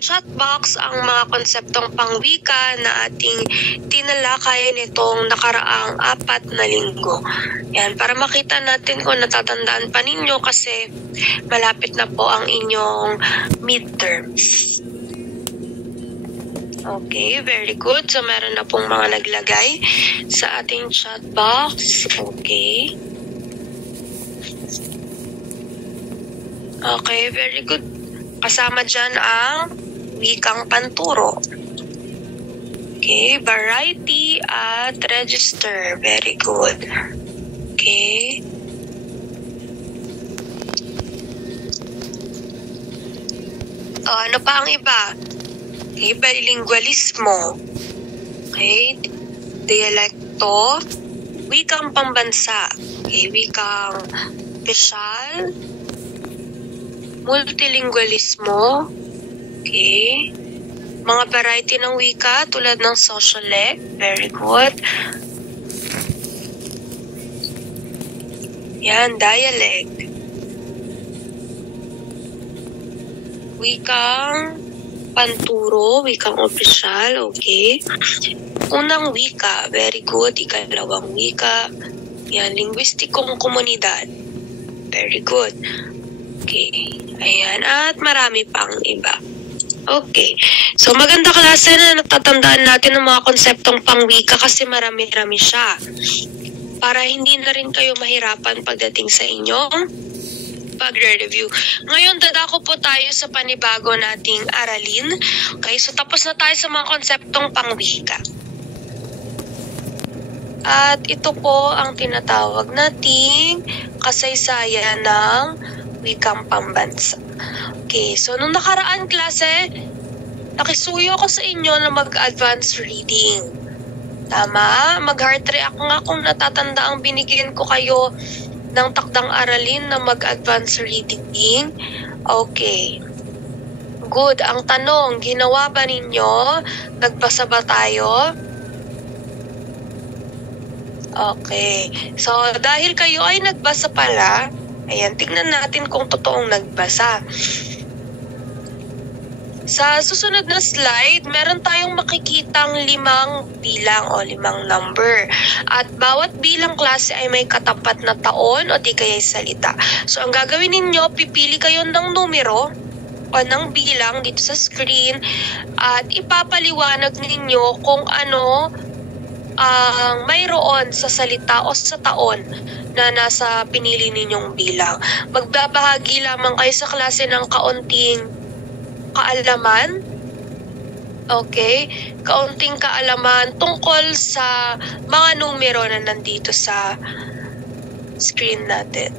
Chatbox ang mga konseptong pangwika na ating tinalakay nitong nakaraang 4 na linggo. Yan, para makita natin kung natatandaan pa ninyo kasi malapit na po ang inyong midterms. Okay, very good. So, meron na pong mga naglagay sa ating chat box. Okay. Okay, very good. Kasama dyan ang wikang panturo. Okay, variety at register. Very good. Okay. Ano pa ang iba? Okay, bilingualismo. Okay, dialekto, wikang pambansa. Okay, wikang opisyal, multilingualismo. Okay. Mga variety ng wika tulad ng sociolect. Very good. Yan, dialect. Wikang panturo, wikang opisyal. Okay. Unang wika. Very good. Ikalawang wika. Yan, linguistikong komunidad. Very good. Okay. Ayan. At marami pang iba. Okay. So, maganda klase na natatandaan natin ng mga konseptong pangwika kasi marami-rami siya. Para hindi na rin kayo mahirapan pagdating sa inyong pagre-review. Ngayon, dadako po tayo sa panibago nating aralin. Okay, so tapos na tayo sa mga konseptong pangwika. At ito po ang tinatawag nating kasaysayan ng wikang pambansa. Okay, so nung nakaraan klase, nakisuyo ako sa inyo na mag-advance reading. Tama? Mag-heart react nga kung natatanda ang binigyan ko kayo ng takdang aralin na mag-advance reading. Okay. Good. Ang tanong, ginawa ba ninyo? Nagbasa ba tayo? Okay. So, dahil kayo ay nagbasa pala, ayan, tingnan natin kung totoong nagbasa. Sa susunod na slide, meron tayong makikitang 5 bilang o 5 number. At bawat bilang klase ay may katapat na taon o di kaya'y salita. So, ang gagawin ninyo, pipili kayo ng numero o ng bilang dito sa screen at ipapaliwanag ninyo kung ano ang mayroon sa salita o sa taon na nasa pinili ninyong bilang. Magbabahagi lamang kayo sa klase ng kaunting kaalaman. Okay? Kaunting kaalaman tungkol sa mga numero na nandito sa screen natin.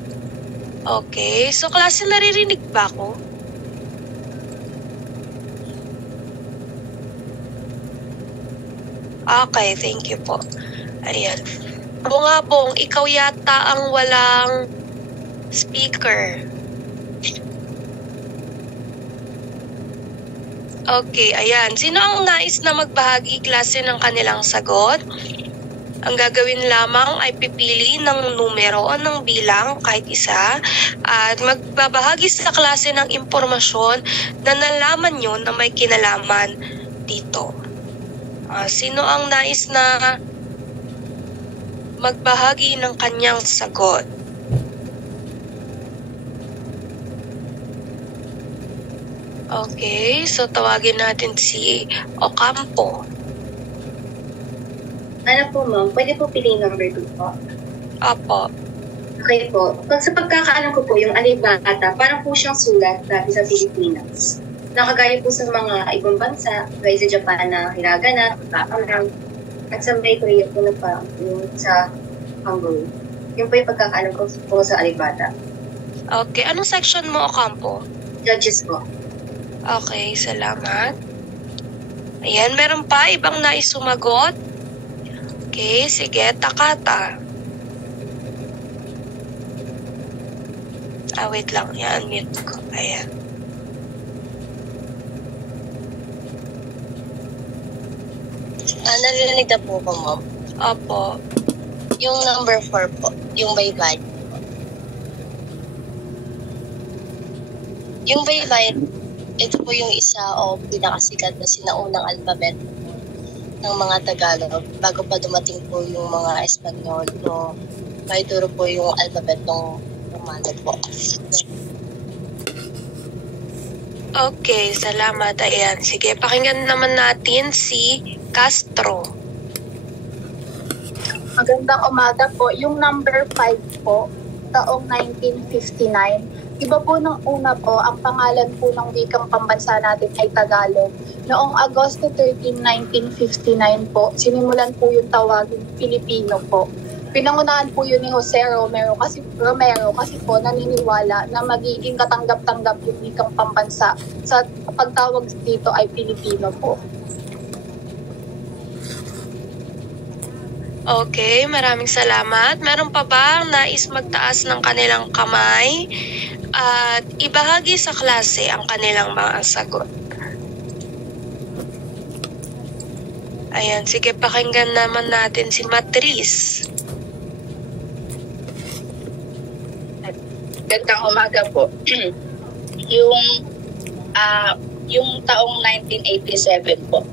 Okay? So, klase, naririnig ba ako? Okay, thank you po. Ayan. Bong, ikaw yata ang walang speaker. Okay, ayan. Sino ang nais na magbahagi klase ng kanilang sagot? Ang gagawin lamang ay pipili ng numero o ng bilang kahit isa at magbabahagi sa klase ng impormasyon na nalaman nyo na may kinalaman dito. Sino ang nais na magbahagi ng kanyang sagot? Okay, so tawagin natin si Ocampo. Ano po, ma'am? Pwede po piliin number 2 po? Apo. Okay po. Sa pagkakaalam ko po, yung alibata, parang po siyang sulat dati sa Pilipinas. Nakagaya po sa mga ibang bansa, gaya sa Japan na hiragana, kakamang, at sa May Korea po na pa yung sa Hangul. Yung po yung pagkakaalam ko po sa alibata. Okay, anong section mo, Ocampo? Judges po. Okay, salamat. Ayan, meron pa ibang nais sumagot? Okay, sige, Takata. Wait lang, i-unmute ko. Ayan. Narinig na po ko, ma'am. Opo. Yung number 4 po, yung baybayin po. Yung baybayin, ito po yung isa o pinakasikat na sinaunang alphabet ng mga Tagalog bago pa dumating po yung mga Espanyol. So, maituro po yung alphabet ng Romano po. Okay, salamat. Ayan. Sige, pakinggan naman natin si Castro. Magandang umaga po. Yung number 5 po, taong 1959. Iba po ng una po, ang pangalan po ng wikang pambansa natin ay Tagalog. Noong Agosto 13, 1959 po, sinimulan po yung tawagin Pilipino po. Pinangunahan po yun ni Jose Romero kasi po naniniwala na magiging katanggap-tanggap yung wikang pambansa sa pagtawag dito ay Pilipino po. Okay, maraming salamat. Meron pa ba nais magtaas ng kanilang kamay at ibahagi sa klase ang kanilang mga sagot? Ayan, sige, pakinggan naman natin si Matrice. Gandang umaga po. yung taong 1987 po.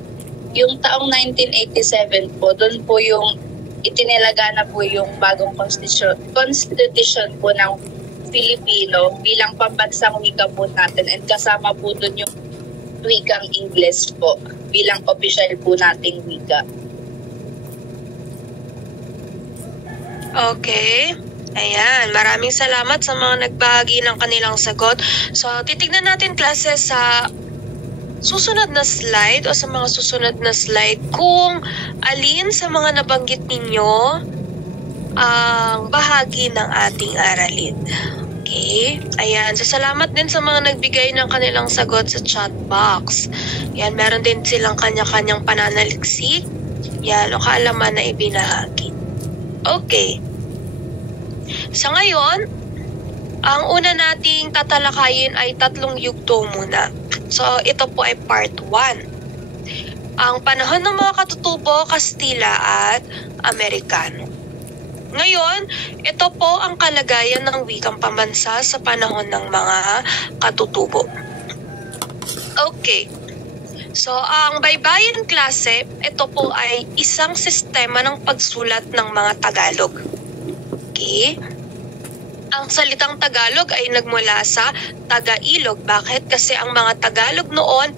Yung taong 1987 po, doon po yung itinilaga na po yung bagong constitution po ng Filipino bilang pambansang wika po natin, and kasama po doon yung wikang Ingles po bilang official po nating wika. Okay. Ayan, maraming salamat sa mga nagbahagi ng kanilang sagot. So, titignan natin klase sa susunod na slide o sa mga susunod na slide kung alin sa mga nabanggit ninyo ang bahagi ng ating aralin. Okay? Ayan, so salamat din sa mga nagbigay ng kanilang sagot sa chat box. Yan, meron din silang kanya-kanyang pananaliksik. Yan, o kaalaman na ibinahagi. Okay. Sa ngayon, ang una nating tatalakayin ay 3 yugto muna. So, ito po ay part 1. Ang panahon ng mga katutubo, Kastila at Amerikano. Ngayon, ito po ang kalagayan ng wikang pambansa sa panahon ng mga katutubo. Okay. So, ang baybayin klase, ito po ay isang sistema ng pagsulat ng mga Tagalog. Okay? Ang salitang Tagalog ay nagmula sa Taga-Ilog. Bakit? Kasi ang mga Tagalog noon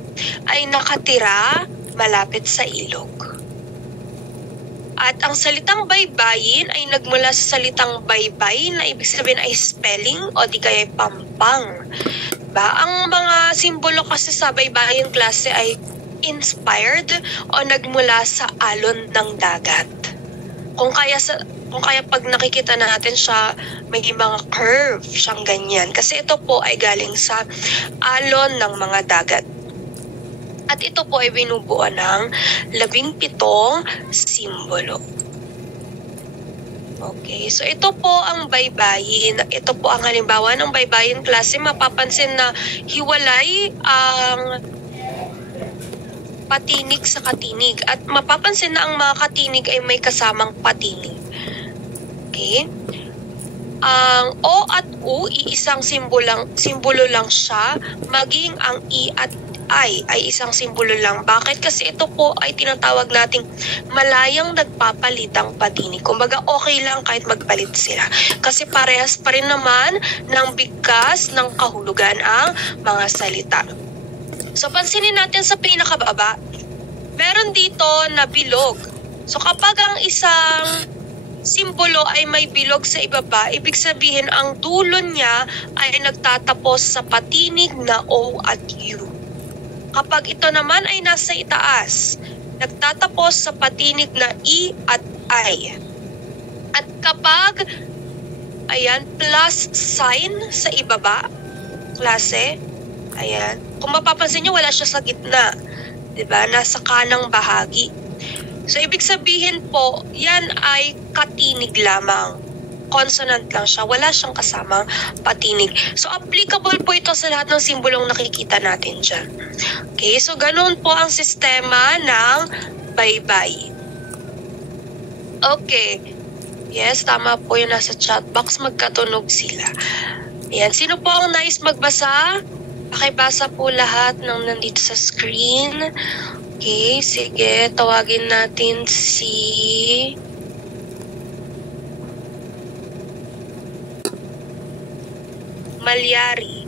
ay nakatira malapit sa ilog. At ang salitang baybayin ay nagmula sa salitang baybay na ibig sabihin ay spelling o di kaya pampang. Ang mga simbolo kasi sa baybayin klase ay inspired o nagmula sa alon ng dagat. Kung kaya pag nakikita natin siya, may mga curve siyang ganyan. Kasi ito po ay galing sa alon ng mga dagat. At ito po ay binubuo ng 17 simbolo. Okay, so ito po ang baybayin. Ito po ang halimbawa ng baybayin klase. Mapapansin na hiwalay ang patinig sa katinig. At mapapansin na ang mga katinig ay may kasamang patinig. Okay? Ang O at U, iisang simbolo lang siya. Maging ang I at I ay isang simbolo lang. Bakit? Kasi ito po ay tinatawag nating malayang nagpapalitang patinig. Kumbaga okay lang kahit magpalit sila. Kasi parehas pa rin naman ng bigkas ng kahulugan ang mga salita. So, pansinin natin sa pinakababa, meron dito na bilog. So, kapag ang isang simbolo ay may bilog sa ibaba, ibig sabihin ang dulo niya ay nagtatapos sa patinig na O at U. Kapag ito naman ay nasa itaas, nagtatapos sa patinig na I at I. At kapag, ayan, plus sign sa ibaba, klase, ayan, kung mapapansin nyo, wala siya sa gitna. Diba? Nasa kanang bahagi. So, ibig sabihin po, yan ay katinig lamang. Consonant lang siya. Wala siyang kasamang patinig. So, applicable po ito sa lahat ng simbolong nakikita natin dyan. Okay? So, ganun po ang sistema ng baybay. Okay. Yes, tama po yun nasa chat box. Magkatunog sila. Ayan. Sino po ang nais magbasa Pakibasa po lahat ng nandito sa screen. Okay, sige. Tawagin natin si Malyari.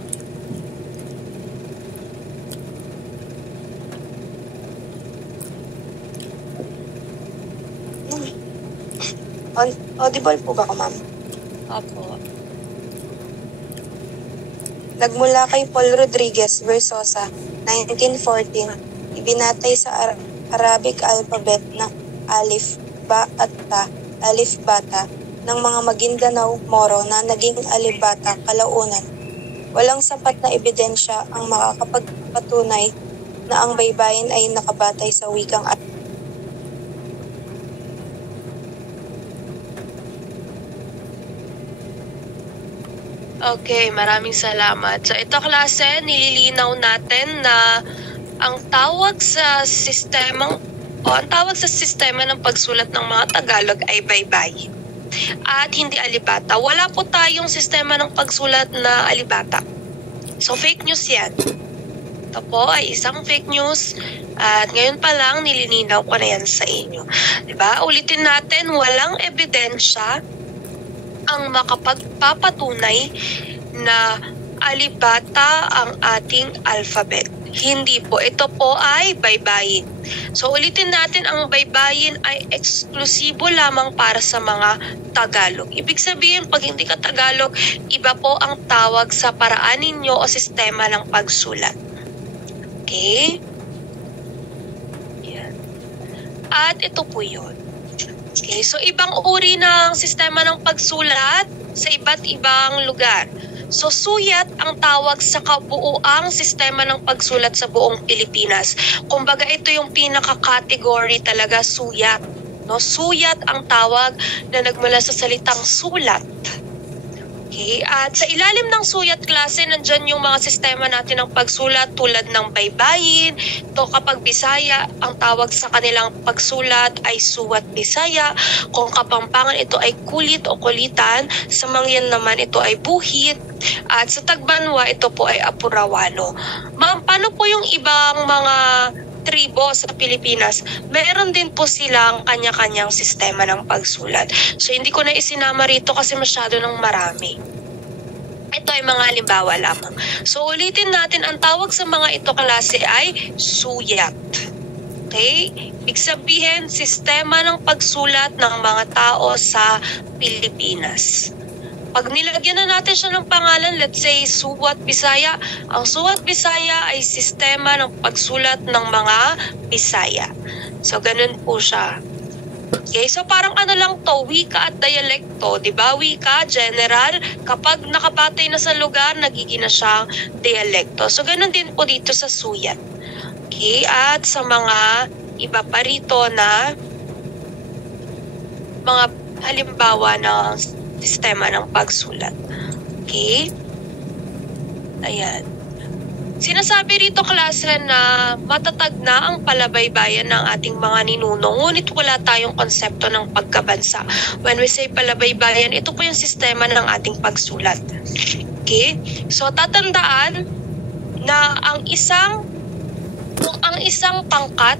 Audible po ba ako, ma'am? Opo. Nagmula kay Paul Rodriguez Versosa, 1914, ibinatay sa Arabic alphabet na alif, ba at ta, alif bata, ng mga Maguindanao Moro na naging alibata kalaunan. Walang sapat na ebidensya ang makakapagpatunay na ang baybayin ay nakabatay sa wikang Okay, maraming salamat. So ito klase, nililinaw natin na ang tawag sa sistema ng pagsulat ng mga Tagalog ay baybayin at hindi alibata. Wala po tayong sistema ng pagsulat na alibata. So fake news yan. Ito po ay isang fake news at ngayon pa lang nililinaw ko na yan sa inyo. Diba? Ulitin natin, walang ebidensya ang makapagpapatunay na alibata ang ating alphabet. Hindi po. Ito po ay baybayin. So ulitin natin, ang baybayin ay eksklusibo lamang para sa mga Tagalog. Ibig sabihin, pag hindi ka Tagalog, iba po ang tawag sa paraan ninyo o sistema ng pagsulat. Okay? Yan. At ito po yun. Okay, so ibang uri ng sistema ng pagsulat sa iba't ibang lugar. So suyat ang tawag sa kabuuang sistema ng pagsulat sa buong Pilipinas. Kumbaga ito yung pinaka-category talaga, suyat. No, suyat ang tawag na nagmula sa salitang sulat. Okay, at sa ilalim ng suyat klase, nandyan yung mga sistema natin ng pagsulat tulad ng baybayin. Ito kapag Bisaya, ang tawag sa kanilang pagsulat ay suwat Bisaya. Kung Kapampangan, ito ay kulit o kulitan. Sa Mangyan naman, ito ay buhit. At sa Tagbanwa, ito po ay Apurawano. Ma'am, paano po yung ibang mga tribo sa Pilipinas? Meron din po silang kanya-kanyang sistema ng pagsulat. So hindi ko na isinama rito kasi masyado ng marami. Ito ay mga halimbawa lamang. So ulitin natin, ang tawag sa mga ito klase ay suyat. Okay? Ibig sabihin, sistema ng pagsulat ng mga tao sa Pilipinas. Pag nilagyan na natin siya ng pangalan, let's say Suwat Bisaya, ang Suwat Bisaya ay sistema ng pagsulat ng mga Bisaya. So, ganun po siya. Okay, so parang ano lang to, wika at dialekto, di ba? Wika, general, kapag nakabatay na sa lugar, nagiging na siyang dialekto. So, ganun din po dito sa suyat. Okay, at sa mga iba pa rito na mga halimbawa ng sistema ng pagsulat. Okay? Ayan. Sinasabi rito klase na matatag na ang palabaybayan ng ating mga ninuno, ngunit wala tayong konsepto ng pagkabansa. When we say palabaybayan, ito po yung sistema ng ating pagsulat. Okay? So tatandaan na kung ang isang pangkat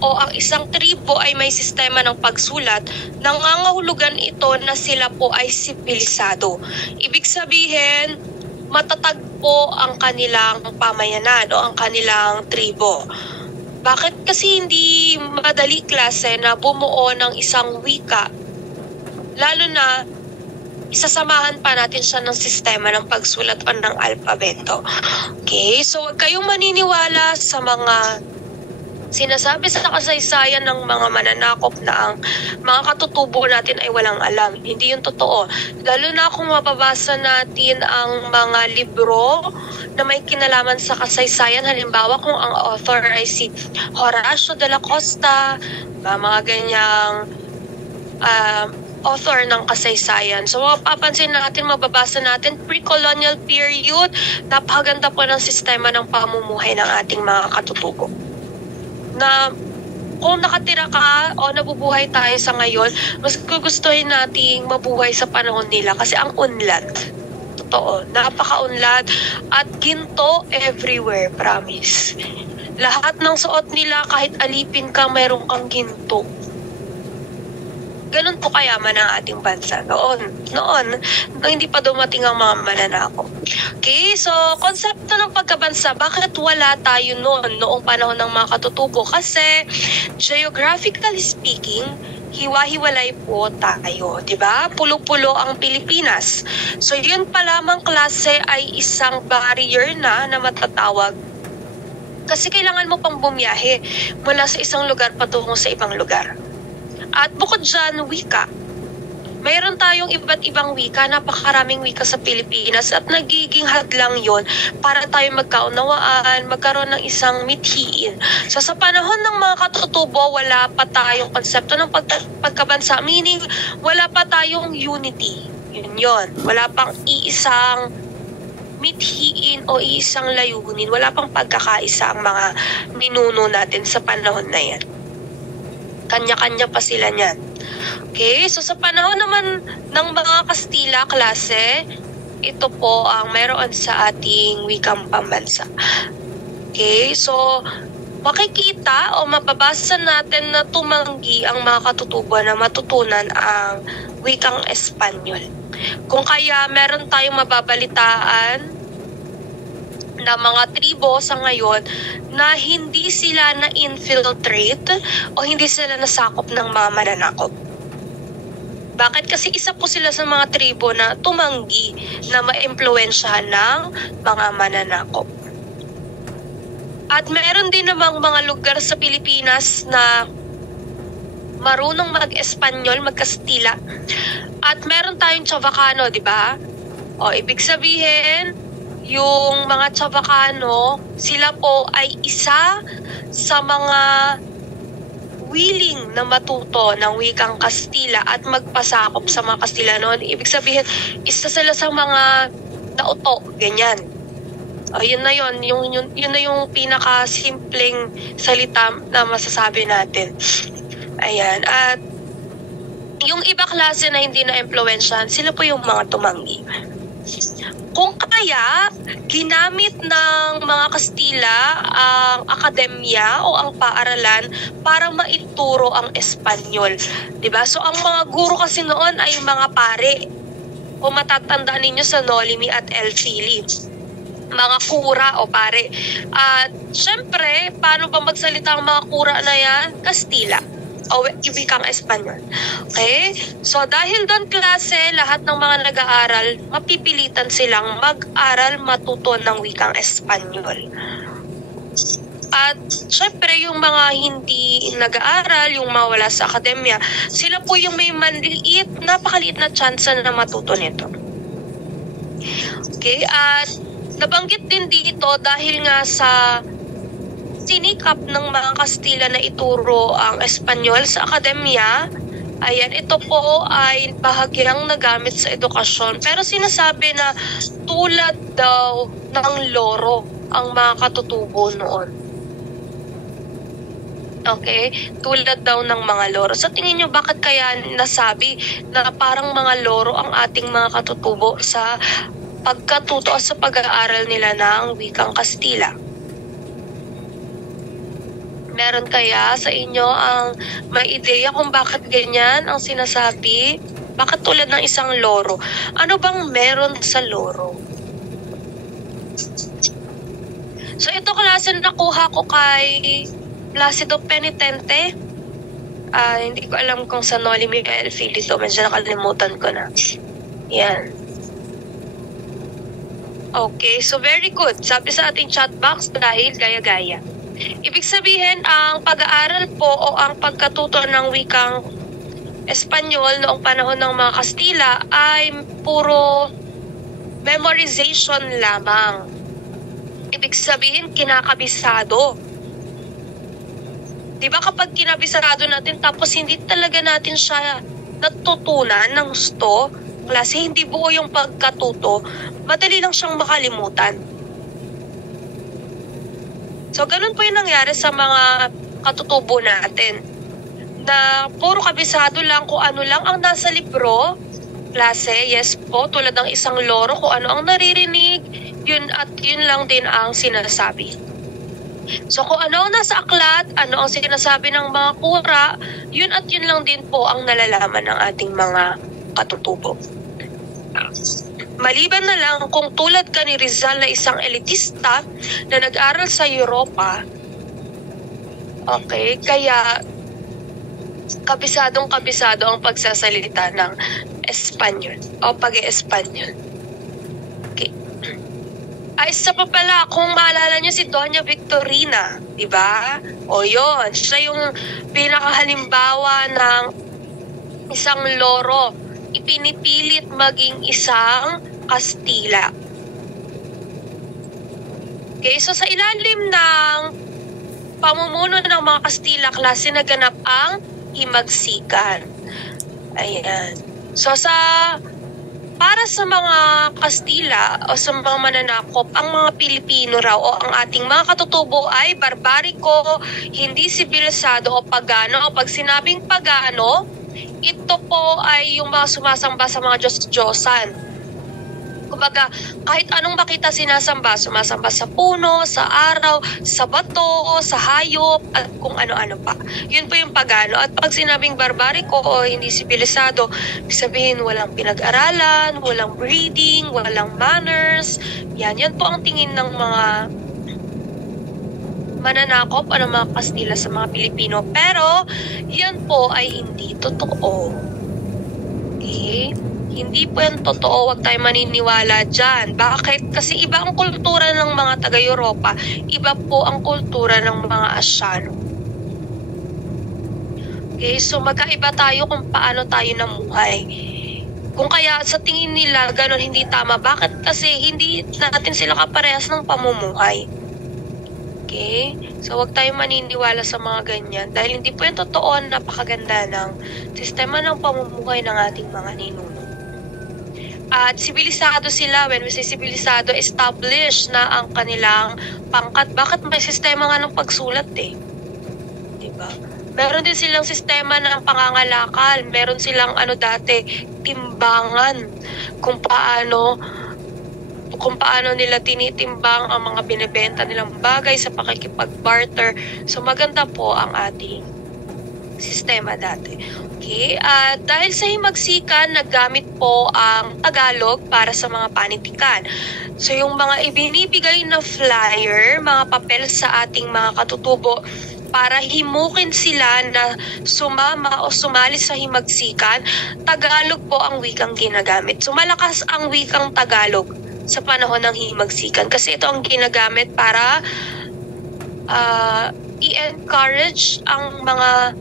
o ang isang tribo ay may sistema ng pagsulat, nangangahulugan ito na sila po ay sipilisado. Ibig sabihin, matatag po ang kanilang pamayanan o ang kanilang tribo. Bakit kasi hindi madali klase na bumuo ng isang wika? Lalo na isasamahan pa natin siya ng sistema ng pagsulat o ng alpabeto. Okay, so huwag kayong maniniwala sa mga sinasabi sa kasaysayan ng mga mananakop na ang mga katutubo natin ay walang alam. Hindi yun totoo. Lalo na kung mababasa natin ang mga libro na may kinalaman sa kasaysayan. Halimbawa kung ang author ay si Horacio de la Costa, mga ganyang author ng kasaysayan. So mapapansin natin, mababasa natin, pre-colonial period, napakaganda po ng sistema ng pamumuhay ng ating mga katutubo. Na kung nakatira ka o nabubuhay tayo sa ngayon, mas gugustuhin nating mabuhay sa panahon nila kasi ang unlad. Totoo. Napakaunlad at ginto everywhere, promise. Lahat ng suot nila, kahit alipin ka, mayroon kang ginto. Ganun po kayaman ang ating bansa noon, nung hindi pa dumating ang mga mananako. Okay, so konsepto ng pagkabansa, bakit wala tayo noong panahon ng mga katutubo? Kasi geographically speaking, hiwa-hiwalay po tayo, di ba? Pulo-pulo ang Pilipinas. So yun pa lamang klase ay isang barrier na matatawag. Kasi kailangan mo pang bumiyahe mula sa isang lugar patungo sa ibang lugar. At bukod dyan, wika. Mayroon tayong iba't ibang wika, napakaraming wika sa Pilipinas at nagiging hadlang yon para tayo magkaunawaan, magkaroon ng isang mithiin. So sa panahon ng mga katutubo, wala pa tayong konsepto ng pagkabansa, meaning wala pa tayong unity. Yun. Wala pang iisang mithiin o iisang layunin. Wala pang pagkakaisa ang mga ninuno natin sa panahon na yan. Kanya-kanya pa sila niyan. Okay, so sa panahon naman ng mga Kastila klase, ito po ang meron sa ating wikang pambansa. Okay, so makikita o mababasa natin na tumanggi ang mga katutubo na matutunan ang wikang Espanyol. Kung kaya meron tayong mababalitaan na mga tribo sa ngayon na hindi sila na-infiltrate o hindi sila nasakop ng mga mananakop. Bakit? Kasi isa po sila sa mga tribo na tumanggi na ma-impluwensyahan ng mga mananakop. At meron din namang mga lugar sa Pilipinas na marunong mag-Espanyol, mag-Kastila. At meron tayong Chavacano, di ba? O, ibig sabihin, yung mga Chavacano, sila po ay isa sa mga willing na matuto ng wikang Kastila at magpasakop sa mga Kastila noon. Ibig sabihin, isa sila sa mga nauto, ganyan. O, yun na yun. Yun na yung pinaka-simpleng salita na masasabi natin. Ayan. At yung iba klase na hindi na-impluwensyahan, sila po yung mga tumanggi. Kung kaya, ginamit ng mga Kastila ang akademya o ang paaralan para maituro ang Espanyol. Diba? So, ang mga guro kasi noon ay mga pare. O matatandaan ninyo sa Nolimi at El Fili. Mga kura o pare. At syempre, paano ba magsalita ang mga kura na yan? Kastila. O wikang Espanyol. Okay? So, dahil doon klase, lahat ng mga nag-aaral, mapipilitan silang mag-aral, matuto ng wikang Espanyol. At, syempre, yung mga hindi nag-aaral, yung mga wala sa akademya, sila po yung may napakaliit na chance na matuto nito. Okay? At, nabanggit din dito dahil nga sa sinikap ng mga Kastila na ituro ang Espanyol sa akademya, ayan, ito po ay bahagyang nagamit sa edukasyon. Pero sinasabi na tulad daw ng loro ang mga katutubo noon. Okay? Tulad daw ng mga loro. Sa tingin nyo, bakit kaya nasabi na parang mga loro ang ating mga katutubo sa pagkatuto at sa pag-aaral nila ng wikang Kastila? Meron kaya sa inyo ang may ideya kung bakit ganyan ang sinasabi? Bakit tulad ng isang loro? Ano bang meron sa loro? So ito klase na nakuha ko kay Placido Penitente. Hindi ko alam kung sa Nolimi El Fili to. Medyo nakalimutan ko na. Yan. Okay, so very good. Sabi sa ating chat box dahil gaya-gaya. Ibig sabihin, ang pag-aaral po o ang pagkatuto ng wikang Espanyol noong panahon ng mga Kastila ay puro memorization lamang. Ibig sabihin, kinakabisado. Diba kapag kinabisado natin tapos hindi talaga natin siya natutunan ng gusto, klase hindi buo yung pagkatuto, madali lang siyang makalimutan. So, ganun po yung nangyari sa mga katutubo natin. Na puro kabisado lang kung ano lang ang nasa libro, klase, yes po, tulad ng isang loro, kung ano ang naririnig, yun at yun lang din ang sinasabi. So kung ano ang nasa aklat, ano ang sinasabi ng mga kura, yun at yun lang din po ang nalalaman ng ating mga katutubo. Maliban na lang kung tulad ka ni Rizal na isang elitista na nag-aral sa Europa, okay, kaya kabisado ang pagsasalita ng Espanyol o pag-e-Espanyol. Okay. Ay, isa pa pala, kung maalala nyo si Doña Victorina, di ba? O yon, siya yung pinakahalimbawa ng isang loro. Ipinipilit maging isang Kastila. Okay, so sa ilalim ng pamumuno ng mga Kastila, klase naganap ang himagsikan. Ayan. So para sa mga Kastila o sa mga mananakop, ang mga Pilipino raw o ang ating mga katutubo ay barbariko, hindi sibilisado o pagano. O pag sinabing pagano, ito po ay yung mga sumasamba sa mga Diyos-Diyosan. Kumbaga, kahit anong makita sinasamba, sumasamba sa puno, sa araw, sa bato, sa hayop, at kung ano-ano pa. Yun po yung pagano. At pag sinabing barbariko o hindi sibilisado, sabihin walang pinag-aralan, walang breeding, walang manners. Yan po ang tingin ng mga mananakop o ng mga Kastila sa mga Pilipino. Pero, yan po ay hindi totoo. Okay? Hindi po yan totoo, huwag tayo maniniwala dyan. Bakit? Kasi iba ang kultura ng mga taga-Europa, iba po ang kultura ng mga Asyano. Okay, so magkaiba tayo kung paano tayo namuhay. Kung kaya sa tingin nila ganun hindi tama, bakit? Kasi hindi natin sila kaparehas ng pamumuhay. Okay? So huwag tayo maniniwala sa mga ganyan dahil hindi po yan totoo, napakaganda ng sistema ng pamumuhay ng ating mga ninuno. At sibilisado sila. When we say sibilisado, established na ang kanilang pangkat. Bakit may sistema nga ng pagsulat diba? Meron din silang sistema ng pangangalakal. Meron silang dati, timbangan. Kung paano nila tinitimbang ang mga binibenta nilang bagay sa pakikipag-barter. So maganda po ang ating sistema dati. Okay, at dahil sa himagsikan, naggamit po ang Tagalog para sa mga panitikan. So yung mga ibinibigay na flyer, mga papel sa ating mga katutubo para himukin sila na sumama o sumali sa himagsikan, Tagalog po ang wikang ginagamit. So malakas ang wikang Tagalog sa panahon ng himagsikan kasi ito ang ginagamit para i-encourage ang mga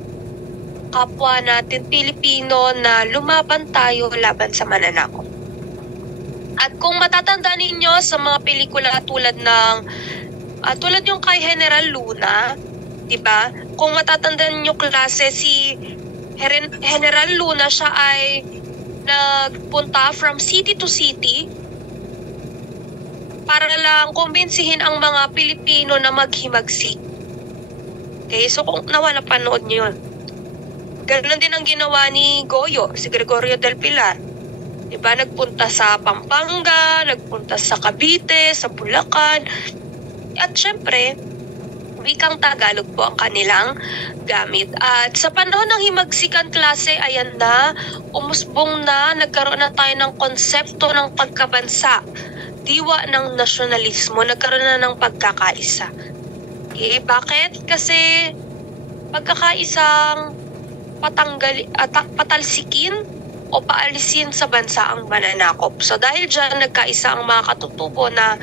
kapwa natin Pilipino na lumaban tayo laban sa mananakop. At kung matatandaan ninyo sa mga pelikula tulad yung kay General Luna, 'di ba? Kung matatandaan niyo klase, si General Luna, siya ay nagpunta from city to city para lang kumbinsihin ang mga Pilipino na maghimagsik. Okay, so kung napanood niyo 'yun. Ganoon din ang ginawa ni Goyo, si Gregorio del Pilar. Diba? Nagpunta sa Pampanga, nagpunta sa Cavite, sa Bulacan. At syempre, wikang Tagalog po ang kanilang gamit. At sa panahon ng himagsikan klase, ayan na, umusbong na, nagkaroon na tayo ng konsepto ng pagkabansa. Diwa ng nasyonalismo, nagkaroon na ng pagkakaisa. Okay, bakit? Kasi pagkakaisang patalsikin o paalisin sa bansa ang mananakop. So dahil dyan, nagkaisa ang mga katutubo na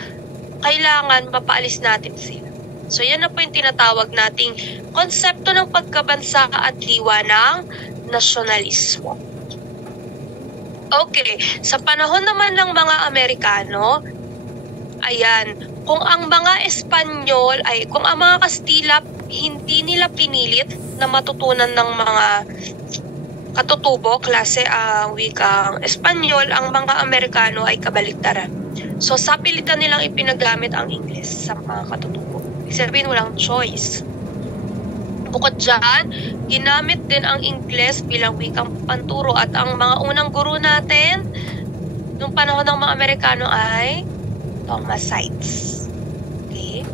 kailangan mapaalis natin sila. So yan na po yung tinatawag nating konsepto ng pagkabansa at diwa ng nasyonalismo. Okay, sa panahon naman ng mga Amerikano, ayan, kung ang mga Espanyol kung ang mga Kastila hindi nila pinilit na matutunan ng mga katutubo, klase ang wikang Espanyol, ang mga Amerikano ay kabaliktaran. So sa pilitan nilang ipinagamit ang Ingles sa mga katutubo. Ibig sabihin walang choice. Bukod dyan, ginamit din ang Ingles bilang wikang panturo at ang mga unang guro natin nung panahon ng mga Amerikano ay Thomasites. Okay?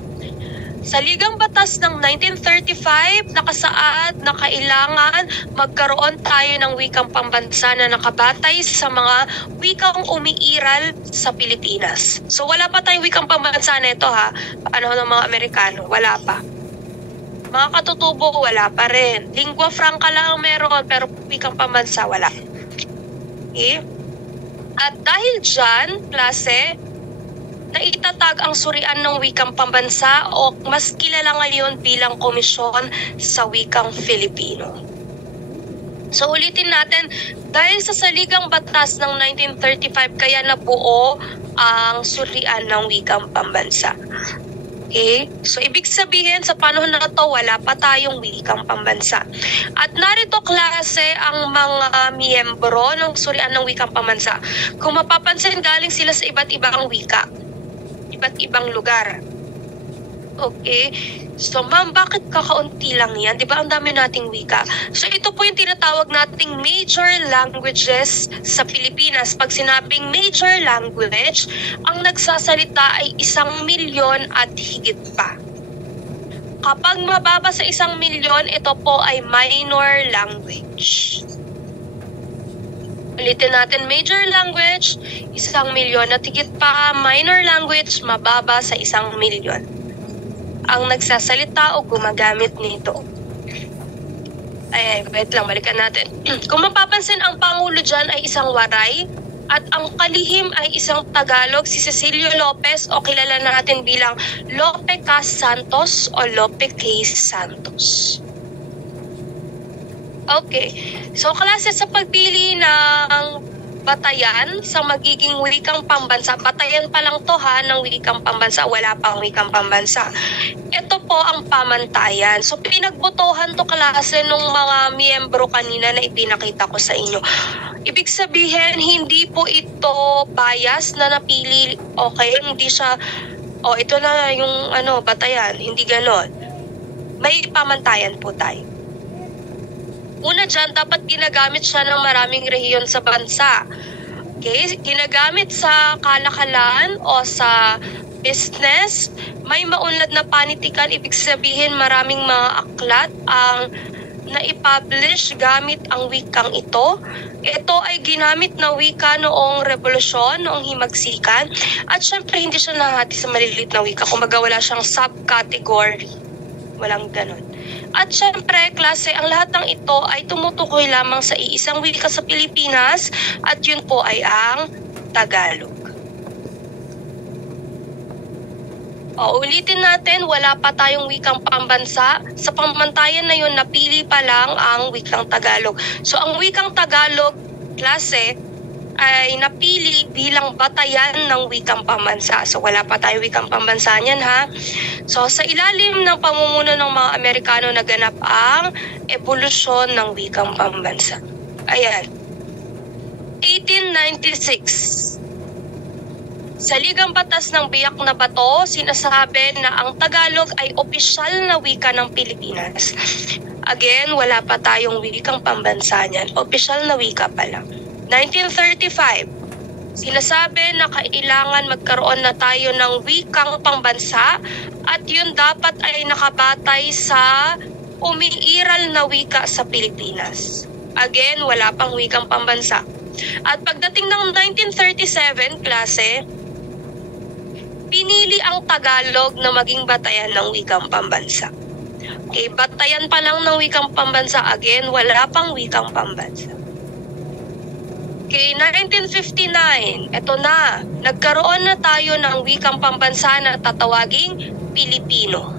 Sa Ligang Batas ng 1935, nakasaad na kailangan magkaroon tayo ng wikang pambansa na nakabatay sa mga wikang umiiral sa Pilipinas. So wala pa tayong wikang pambansa na ito ha, panahon ng mga Amerikano, wala pa. Mga katutubo, wala pa rin. Lingua franca lang meron, pero wikang pambansa, wala. Okay? At dahil dyan, klase, naitatag ang surian ng wikang pambansa o mas kilala ngayon bilang Komisyon sa Wikang Filipino. So ulitin natin, dahil sa Saligang Batas ng 1935, kaya nabuo ang surian ng wikang pambansa. Okay? So, ibig sabihin, sa panahon na ito, wala pa tayong wikang pambansa. At narito, klase, ang mga miyembro ng surian ng wikang pambansa. Kung mapapansin, galing sila sa iba't ibang wika. Iba't ibang lugar. Okay? So, ma'am, bakit kakaunti lang yan? Di ba ang dami nating wika? So, ito po yung tinatawag nating major languages sa Pilipinas. Pag sinabing major language, ang nagsasalita ay 1 milyon at higit pa. Kapag mababa sa 1 milyon, ito po ay minor language. Ulitin natin, major language, 1 milyon at higit pa. Minor language, mababa sa 1 milyon. Ang nagsasalita o gumagamit nito. Ay, wait lang, balikan natin. Kung mapapansin, ang Pangulo dyan ay isang Waray at ang kalihim ay isang Tagalog, si Cecilio Lopez o kilala natin bilang Lope K. Santos o Lope K. Santos. Okay, so klase sa pagpili ng batayan sa magiging wikang pambansa. Batayan pa lang to ha ng wikang pambansa, wala pang wikang pambansa. Ito po ang pamantayan. So pinagbotohan to klase nung mga miyembro kanina na ipinakita ko sa inyo. Ibig sabihin, hindi po ito bias na napili. Okay, hindi siya, ito na yung batayan. Hindi ganon. May pamantayan po tayo. Una dyan, dapat ginagamit siya ng maraming rehiyon sa bansa. Okay? Ginagamit sa kalakalan o sa business, may maunlad na panitikan, ibig sabihin maraming mga aklat ang naipublish gamit ang wikang ito. Ito ay ginamit na wika noong revolusyon, noong himagsikan. At syempre, hindi siya nahati sa maliliit na wika. Kumbaga, wala siyang subcategory. Walang ganon. At syempre, klase, ang lahat ng ito ay tumutukoy lamang sa iisang wika sa Pilipinas at yun po ay ang Tagalog. Ulitin natin, wala pa tayong wikang pambansa. Sa pamantayan na yun, napili pa lang ang wikang Tagalog. So, ang wikang Tagalog, klase, ay napili bilang batayan ng wikang pambansa. So wala pa tayo wikang pambansa niyan ha. So sa ilalim ng pamumuno ng mga Amerikano naganap ang ebolusyon ng wikang pambansa. Ayan. 1896. Sa Ligang Batas ng Biak na Bato, sinasabi na ang Tagalog ay opisyal na wika ng Pilipinas. Again, wala pa tayong wikang pambansa niyan. Opisyal na wika pa lang. 1935, sinasabi na kailangan magkaroon na tayo ng wikang pambansa at yun dapat ay nakabatay sa umiiral na wika sa Pilipinas. Again, wala pang wikang pambansa. At pagdating ng 1937, klase, pinili ang Tagalog na maging batayan ng wikang pambansa. Okay, batayan pa lang ng wikang pambansa. Again, wala pang wikang pambansa. Okay, 1959, eto na, nagkaroon na tayo ng wikang pambansa na tatawaging Pilipino.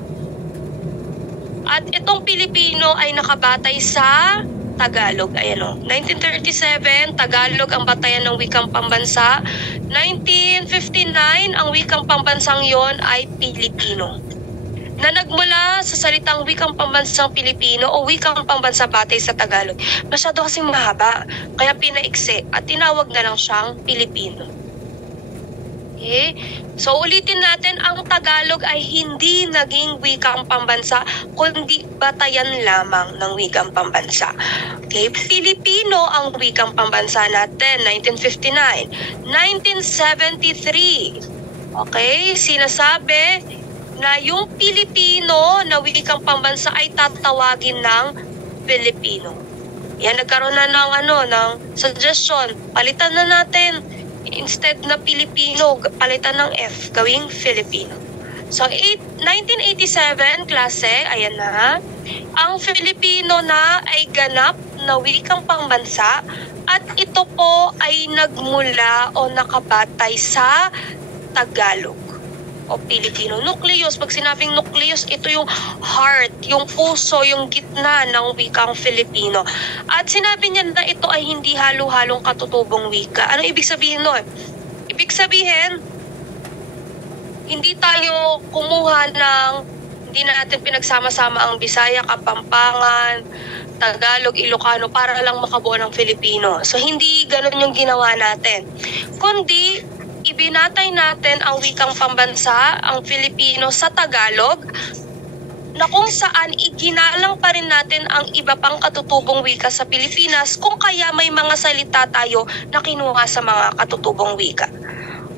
At itong Pilipino ay nakabatay sa Tagalog. Ayan o, 1937, Tagalog ang batayan ng wikang pambansa. 1959, ang wikang pambansang yon ay Pilipino. Na nagmula sa salitang wikang pambansang Pilipino o wikang pambansa batay sa Tagalog. Masyado kasing mahaba, kaya pinaiksi at tinawag na lang siyang Pilipino. Okay? So ulitin natin, ang Tagalog ay hindi naging wikang pambansa, kundi batayan lamang ng wikang pambansa. Okay? Filipino ang wikang pambansa natin, 1959. 1973, okay? Sinasabi na yung Pilipino na wikang pambansa ay tatawagin ng Filipino. Yan, nagkaroon na ng suggestion. Palitan na natin. Instead na Pilipino, palitan ng F, gawing Filipino. So, 1987, klase, ayan na. Ang Filipino na ay ganap na wikang pambansa at ito po ay nagmula o nakabatay sa Tagalog o Pilipino. Nucleus, pag sinabing nucleus, ito yung heart, yung puso, yung gitna ng wikang Filipino. At sinabi niya na ito ay hindi halo-halong katutubong wika. Ano ibig sabihin nun? Ibig sabihin, hindi tayo kumuha hindi natin pinagsama-sama ang Bisaya, Kapampangan, Tagalog, Ilocano para lang makabuo ng Filipino. So, hindi ganun yung ginawa natin. Kundi, ibinatay natin ang wikang pambansa, ang Filipino sa Tagalog, na kung saan iginalang pa rin natin ang iba pang katutubong wika sa Pilipinas, kung kaya may mga salita tayo na kinuha sa mga katutubong wika.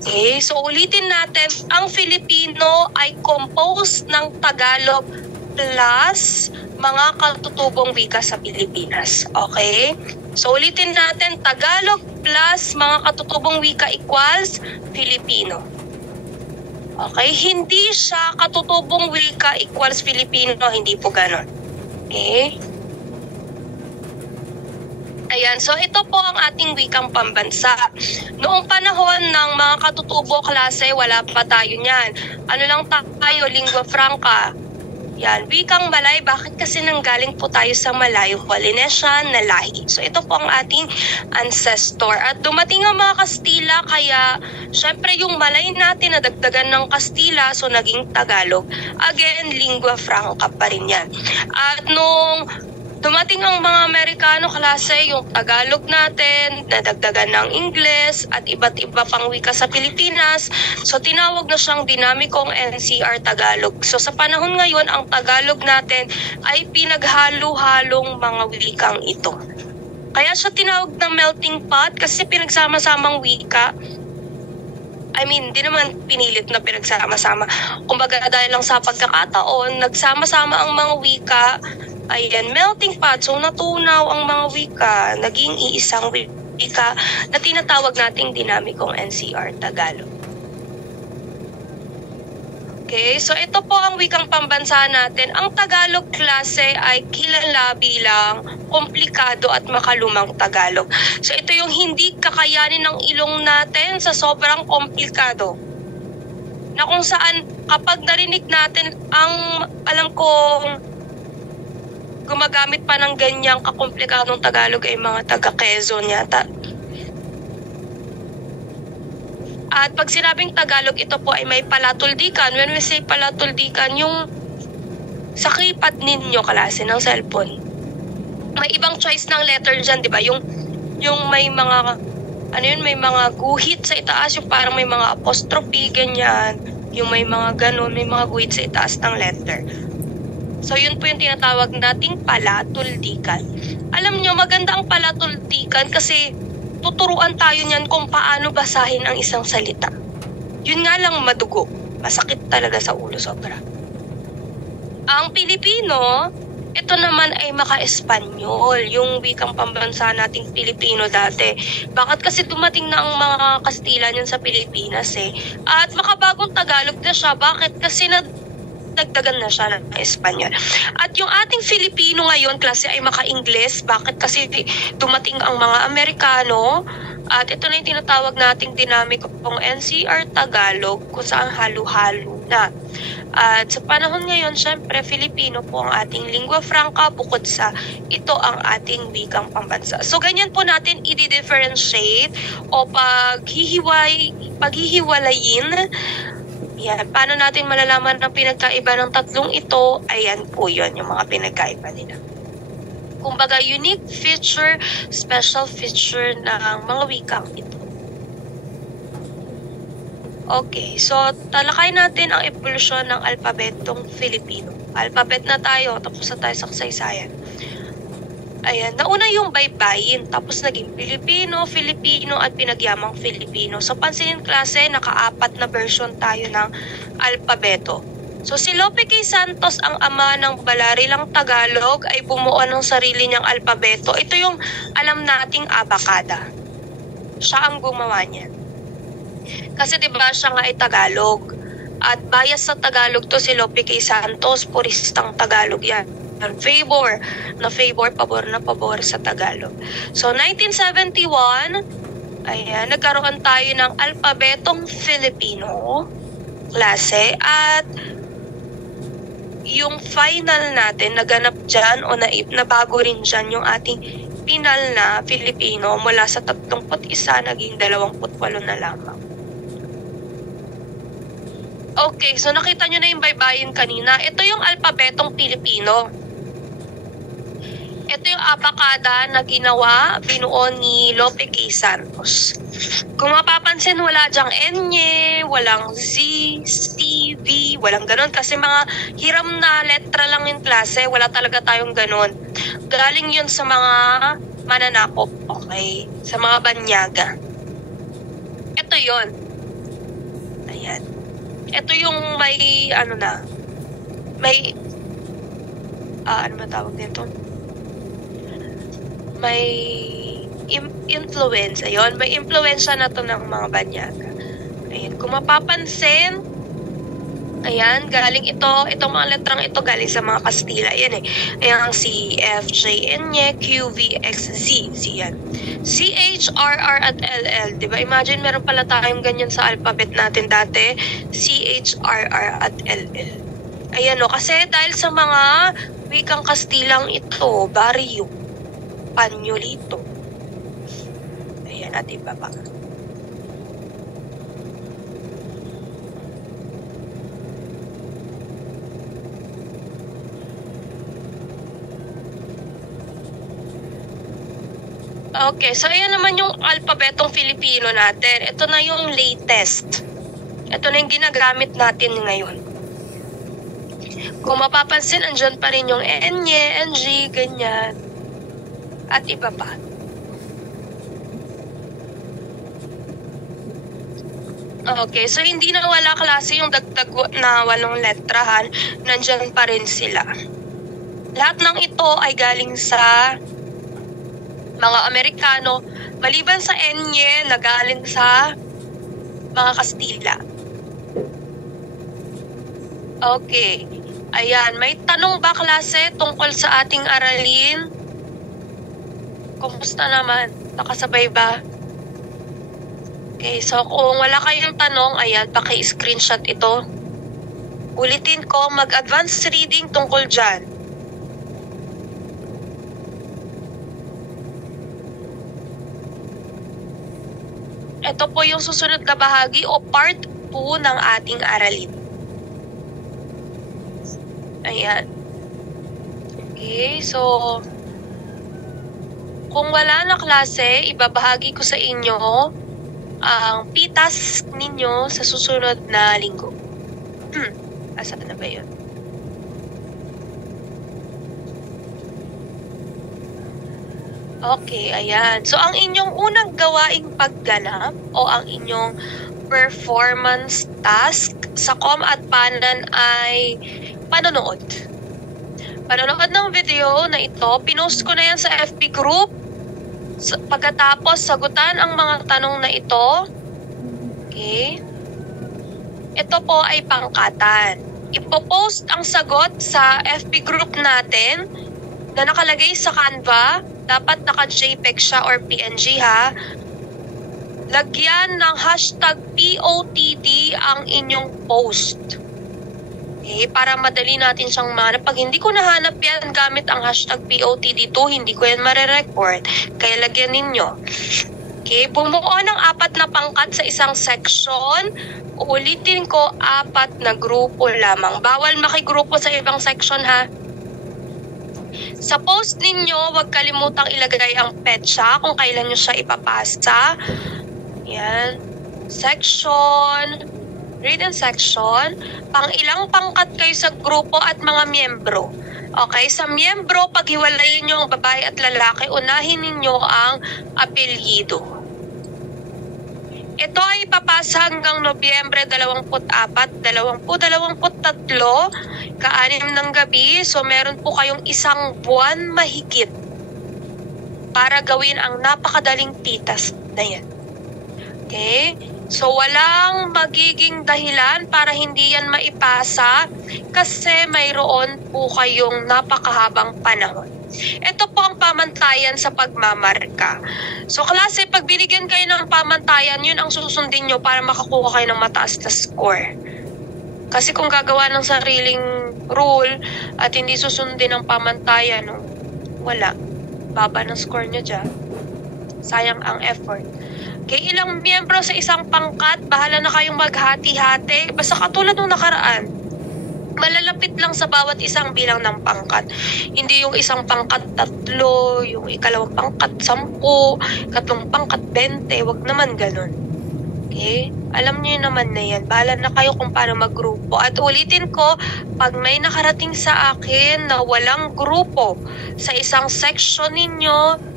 Okay, so ulitin natin, ang Filipino ay composed ng Tagalog plus mga katutubong wika sa Pilipinas. Okay? So ulitin natin, Tagalog plus mga katutubong wika equals Filipino. Okay? Hindi siya katutubong wika equals Filipino. Hindi po ganon. Okay? Ayan, so ito po ang ating wikang pambansa. Noong panahon ng mga katutubo klase, wala pa tayo niyan. Ano lang tayo, lingua franca. Yan, wikang Malay. Bakit kasi nanggaling po tayo sa Malayo Polynesian na lahi? So ito po ang ating ancestor. At dumating ang mga Kastila, kaya syempre yung Malay natin nadagdagan ng Kastila, so naging Tagalog. Again, lingua franca pa rin yan. At nung dumating ang mga Amerikano klase, yung Tagalog natin, nadagdagan ng Ingles at iba't iba pang wika sa Pilipinas. So tinawag na siyang dinamikong NCR Tagalog. So sa panahon ngayon, ang Tagalog natin ay pinaghalo-halong mga wikang ito. Kaya siya tinawag na melting pot kasi pinagsama-samang wika. I mean, di naman pinilit na pinagsama-sama. Kumbaga dahil lang sa pagkakataon, nagsama-sama ang mga wika. Ayan, melting pot. So, natunaw ang mga wika. Naging iisang wika na tinatawag nating dinamikong NCR Tagalog. Okay, so ito po ang wikang pambansa natin. Ang Tagalog klase ay kilala bilang komplikado at makalumang Tagalog. So, ito yung hindi kakayanin ng ilong natin sa sobrang komplikado. Na kung saan, kapag narinig natin ang, alam kong, gumagamit pa ng ganyang kakomplikadong Tagalog ay mga taga-Quezon yata. At pag sinabing Tagalog, ito po ay may palatuldikan. When we say palatuldikan, yung sa keypad ninyo klase ng cellphone, may ibang choice ng letter dyan, di ba? Yung may mga, may mga guhit sa itaas, yung parang may mga apostrophe, ganyan. Yung may mga ganun, may mga guhit sa itaas ng letter. So, yun po yung tinatawag nating palatuldikan. Alam nyo, maganda ang palatuldikan kasi tuturuan tayo niyan kung paano basahin ang isang salita. Yun nga lang madugo. Masakit talaga sa ulo sobra. Ang Pilipino, ito naman ay maka-Espanyol. Yung wikang pambansa nating Pilipino dati. Bakit kasi dumating na ang mga Kastila niyan sa Pilipinas eh. At makabagong Tagalog na siya. Bakit? Kasi nagdagan na siya ng Espanyol. At yung ating Filipino ngayon, klase ay maka-Ingles. Bakit? Kasi dumating ang mga Amerikano at ito na yung tinatawag nating dinamikong NCR Tagalog kung saan halo-halo na. At sa panahon ngayon, syempre, Filipino po ang ating lingua franca bukod sa ito ang ating wikang pambansa. So, ganyan po natin i-differentiate o paghihiwalayin. Yan. Paano natin malalaman ang pinagkaiba ng tatlong ito? Ayan po yun, yung mga pinagkaiba nila. Kumbaga, unique feature, special feature ng mga wikang ito. Okay, so talakay natin ang evolusyon ng alpabetong Filipino. Alphabet na tayo, tapos na tayo sa kasaysayan. Ayan, nauna yung baybayin, tapos naging Filipino, Filipino, at pinagyamang Filipino. So pansinin klase, naka-4 na version tayo ng alpabeto. So si Lope K. Santos, ang ama ng balarilang Tagalog, ay bumuo ng sarili niyang alpabeto. Ito yung alam nating abakada. Siya ang gumawa niyan. Kasi diba siya nga ay Tagalog. At bias sa Tagalog to si Lope K. Santos, puristang Tagalog yan. Favor na favor, pabor na pabor sa Tagalog. So 1971, ayan, nagkaroon tayo ng alpabetong Filipino klase at yung final natin naganap dyan o nabago rin dyan yung ating final na Filipino mula sa 31 naging 28 na lamang. Okay, so nakita nyo na yung baybayin kanina. Ito yung alpabetong Pilipino. Ito yung abakada na ginawa, binuo ni Lope K. Santos. Kung mapapansin, wala dyang Enye, walang Z, C, V, walang ganun. Kasi mga hiram na letra lang yung klase, wala talaga tayong ganun. Galing yun sa mga mananakop, okay? Sa mga banyaga. Ito yun. Ayan. Ito yung may, ano ba tawag dito? May influence. Ayun, may influensya na to ng mga banyaga. Ayan, kung mapapansin, ayan, galing itong mga letrang ito galing sa mga Kastila. Ayan ayan, C, F, J, N, Q, V, X, Z. Yan. C, H, R, R, at L, L. Diba? Imagine, meron pala tayong ganyan sa alphabet natin dati. C, H, R, R, at L, L. Ayan o, kasi dahil sa mga wikang Kastilang ito, baryo, panyolito. Ayan, at iba pa. Okay, so ayan naman yung alpabetong Filipino natin. Ito na yung latest. Ito na yung ginagamit natin ngayon. Kung mapapansin, andyan pa rin yung N-Y, N-G, ganyan. At iba pa. Okay, so hindi na wala klase yung dagdag na 8 letrahan. Nandyan pa rin sila. Lahat ng ito ay galing sa mga Amerikano, maliban sa Enye na galing sa mga Kastila. Okay. Ayan, may tanong ba klase tungkol sa ating aralin? Kumusta naman? Nakasabay ba? Okay, so kung wala kayong tanong, ayan, paki-screenshot ito. Ulitin ko, mag-advance reading tungkol dyan. Ito po yung susunod na bahagi o part 2 ng ating aralin. Ayan. Okay, so kung wala na klase, ibabahagi ko sa inyo ang P-task ninyo sa susunod na linggo. Asan na ba yun? Okay, ayan. So, ang inyong unang gawaing pagganap o ang inyong performance task sa COM at PANAN ay panonood. Panonood ng video na ito, pinost ko na yan sa FB group. Pagkatapos, sagutan ang mga tanong na ito. Okay. Ito po ay pangkatan. Ipopost ang sagot sa FB group natin na nakalagay sa Canva. Dapat naka-JPEG siya or PNG ha. Lagyan ng hashtag POTD ang inyong post. Okay, para madali natin siyang mahanap. Pag hindi ko nahanap yan gamit ang hashtag POTD2, hindi ko yan marirecord. Kaya lagyan ninyo. Okay, bumuo ng 4 na pangkat sa isang section. Ulitin ko, 4 na grupo lamang. Bawal makigrupo sa ibang section ha. Sa post ninyo, huwag kalimutang ilagay ang petsa kung kailan nyo siya ipapasa. Yan. Section. Written section, pang ilang pangkat kayo sa grupo at mga miyembro. Okay, sa miyembro, paghiwalayin nyo ang babae at lalaki, unahin ninyo ang apelyido. Ito ay papasa hanggang Nobyembre 24, 2023, ka-6 ng gabi. So, meron po kayong 1 buwan mahigit para gawin ang napakadaling pitas na yan. Okay? So, walang magiging dahilan para hindi yan maipasa kasi mayroon po kayong napakahabang panahon. Ito po ang pamantayan sa pagmamarka. So, klase, pag binigyan kayo ng pamantayan, yun ang susundin nyo para makakuha kayo ng mataas na score. Kasi kung gagawa ng sariling rule at hindi susundin ang pamantayan, wala. Baba ng score nyo dyan. Sayang ang effort. Okay, ilang miyembro sa isang pangkat, bahala na kayong maghati-hati. Basta katulad ng nakaraan, malalapit lang sa bawat isang bilang ng pangkat. Hindi yung isang pangkat 3, yung ikalawang pangkat 10, ikatlong pangkat 20, wag naman ganun. Okay? Alam niyo naman na yan. Bahala na kayo kung paano maggrupo. At ulitin ko, pag may nakarating sa akin na walang grupo sa isang section ninyo,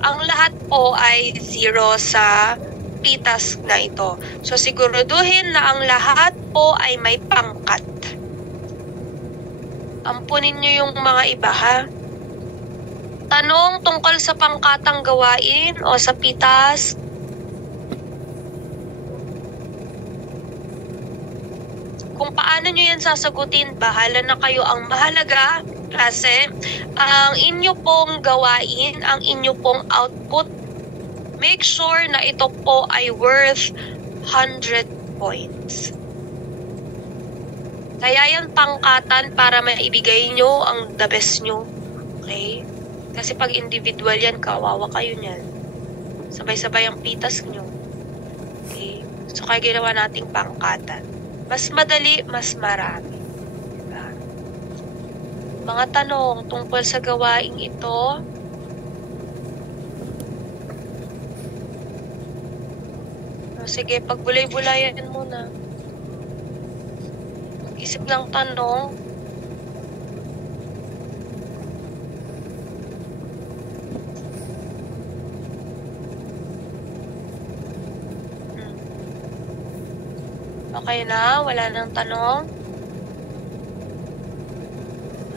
ang lahat po ay 0 sa pitas na ito. So, siguraduhin na ang lahat po ay may pangkat. Ampunin nyo yung mga iba, ha? Tanong tungkol sa pangkatang gawain o sa pitas. Kung paano nyo yan sasagutin, bahala na kayo. Ang mahalaga, kasi ang inyo pong gawain, ang inyo pong output, make sure na ito po ay worth 100 points. Kaya yan pangkatan para maibigay nyo ang the best nyo. Okay? Kasi pag individual yan, kawawa kayo niyan. Sabay-sabay ang pitas nyo. Okay? So kaya ginawa nating pangkatan. Mas madali, mas marami. Diba? Mga tanong tungkol sa gawaing ito. Sige, pagbulay-bulayan muna. Mag-isip ng tanong. Okay na? Wala nang tanong?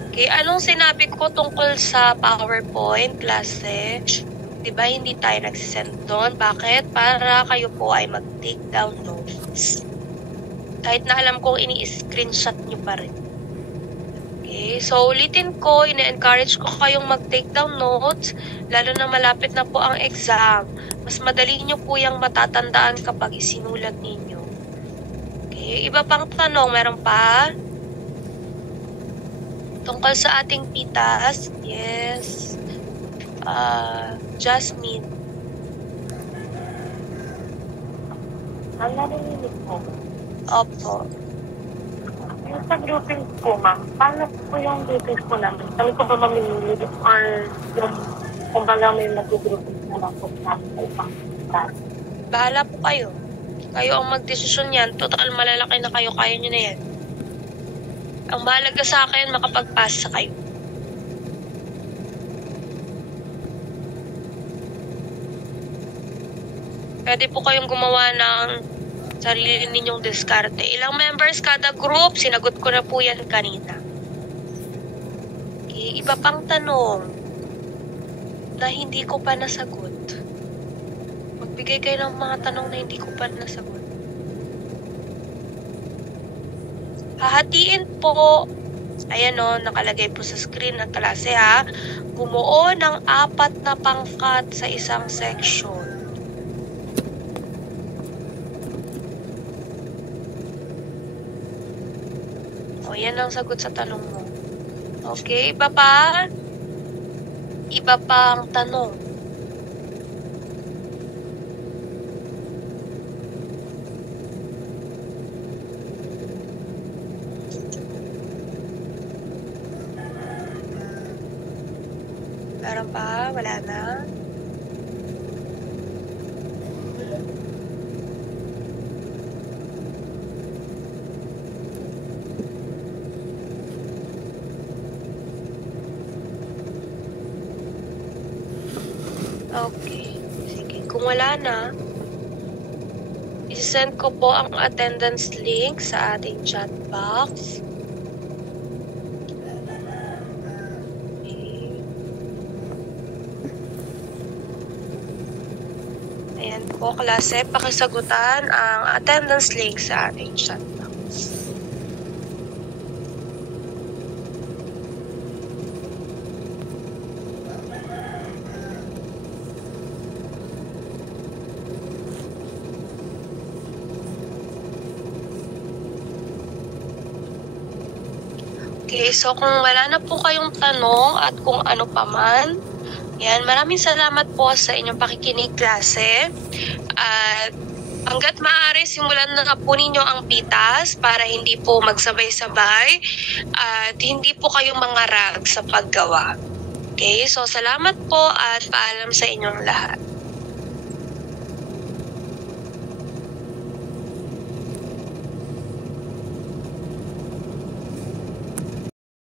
Okay, anong sinabi ko tungkol sa PowerPoint, klase? Diba hindi tayo nagsisend doon? Bakit? Para kayo po ay mag-take down notes. Kahit na alam kong ini-screenshot nyo pa rin. Okay, so ulitin ko, ina-encourage ko kayong mag-take down notes, lalo na malapit na po ang exam. Mas madali nyo po yung matatandaan kapag isinulat ninyo. Okay, iba pang tanong, meron pa? Tungkol sa ating pitas, yes. Jasmine. Ang narinig po. Opo. Yung sa grouping po, ma'am, paano po yung grouping po namin? Kami ko ba mamimili or yung kung baga may mag-grouping na lang po namin sa isang class? Bahala po kayo. Kayo ang magdesisyon yan. Total malalaki na kayo. Kaya nyo na yan. Ang mahalaga sa akin, makapagpasa kayo. Pwede po kayong gumawa ng sarili ninyong diskarte. Ilang members kada group? Sinagot ko na po yan kanina. Okay, iba pang tanong na hindi ko pa nasagot. Magbigay kayo ng mga tanong na hindi ko pa nasagot. Hahatiin po, ayan o, nakalagay po sa screen ng klase ha, bumuo ng 4 na pangkat sa isang section. O, yan ang sagot sa tanong mo. Okay, iba pa? Iba pang tanong. Meron pa? Wala na? Okay. Sige, kung wala na, isend ko po ang attendance link sa ating chat box. Okay. Ayan po, klase, pakisagutan ang attendance link sa ating chat box. Okay, so kung wala na po kayong tanong at kung ano pa man, yan, maraming salamat po sa inyong pakikinig, klase. At hanggat maaari, simulan na po ninyo ang pitas para hindi po magsabay-sabay at hindi po kayong mangarag sa paggawa. Okay, so salamat po at paalam sa inyong lahat.